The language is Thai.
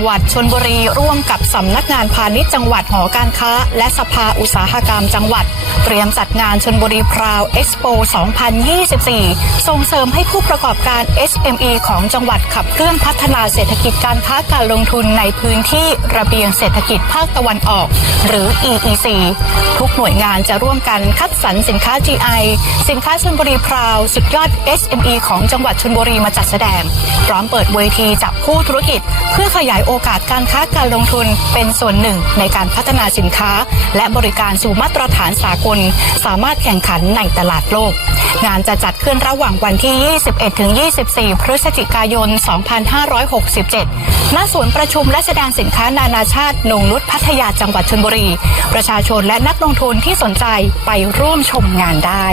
งหวัดชนบุรีร่วมกับสำนักงานพาณิชย์จังหวัดหอการค้า และสภาอุตสาหกรรมจังหวัด เตรียมจัดงานชนบุรีพราวเอ็กซ์โป 2024 ส่งเสริมให้ผู้ประกอบการ SME ของจังหวัดขับเคลื่อนพัฒนาเศรษฐกิจการค้าการลงทุนในพื้นที่ระเบียงเศรษฐกิจภาคตะวันออก หรือ EEC ทุกหน่วยงานจะร่วมกันคัดสรรสินค้า GI สินค้าชนบุรีพราวสุดยอด SME ของจังหวัดชลบุรีมาจัดแสดง พร้อมเปิดเวทีจับคู่ธุรกิจ เพื่อขยายโอกาสการค้าการลงทุนเป็นส่วนหนึ่งในการพัฒนาสินค้า และบริการสู่มาตรฐานสากล สามารถแข่งขันในตลาดโลก งานจะจัดขึ้นระหว่างวันที่ 21-24 พฤศจิกายน 2567 ณ ศูนย์ประชุมและแสดงสินค้านานาชาตินงนุษพัทยาจังหวัดชลบุรี ประชาชนและนักลงทุนที่สนใจไปร่วมชมงานได้